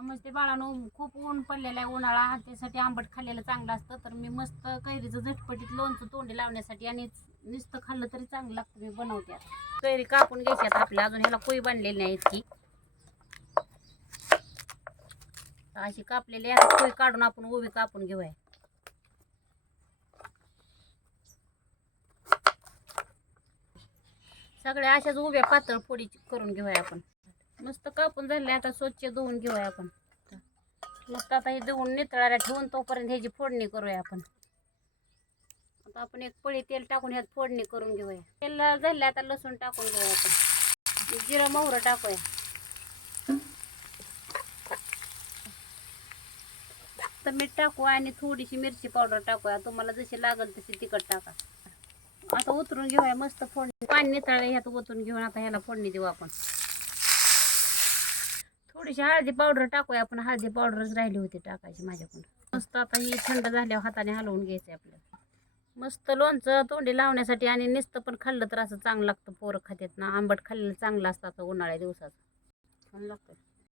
म्हणजे समजते बाळानो खूप ऊन पडलेला आहे उन्हाळा त्यासाठी आंबट खाल्लेलं चांगलं असतं. तर मी मस्त कैरीचं झटपटीत लोणचं तोंडी लावण्यासाठी आणि नुसतं खाल्लं तरी चांगलं लागतं मी बनवते कैरी कापून घ्यायच्यात आपल्या अजून ह्याला कोई बांधलेली नाही इतकी. अशी कापलेली आहे. कोई काढून आपण उभी कापून घेऊया. सगळ्या अशाच उभ्या पातळ फोडी करून घेऊया आपण. मस्त कापून झाले आता स्वच्छ धुवून घेऊया आपण. मस्त आता हे धुवून नितळायला ठेवून तोपर्यंत ह्याची फोडणी करूया आपण. आता आपण एक पळी तेल टाकून ह्यात फोडणी करून घेऊया. तेल झाले आता लसूण टाकून घेऊया आपण. जिरं मोहरं टाकूया. तर मीठ टाकू आणि थोडीशी मिरची पावडर टाकूया. तुम्हाला जशी लागेल तशी तिखट टाका. आता उतरून घेऊया मस्त फोडणी. पाणी नितळलं ह्यात ओतून घेऊन आता ह्याला फोडणी देऊ आपण. थोडीशी हळदी पावडर टाकूया आपण. हळदी पावडरच राहिली होती टाकायची माझ्याकडून. मस्त आता ही थंड झाल्यावर हाताने हलवून घ्यायचं आपल्याला मस्त लोणचं तोंडी लावण्यासाठी आणि नुसतं पण खाल्लं तर असं चांगलं लागतं पोरं खात्यात ना. आंबट खाल्लेलं चांगलं असतं आता उन्हाळ्या दिवसाचं. छान लागतं.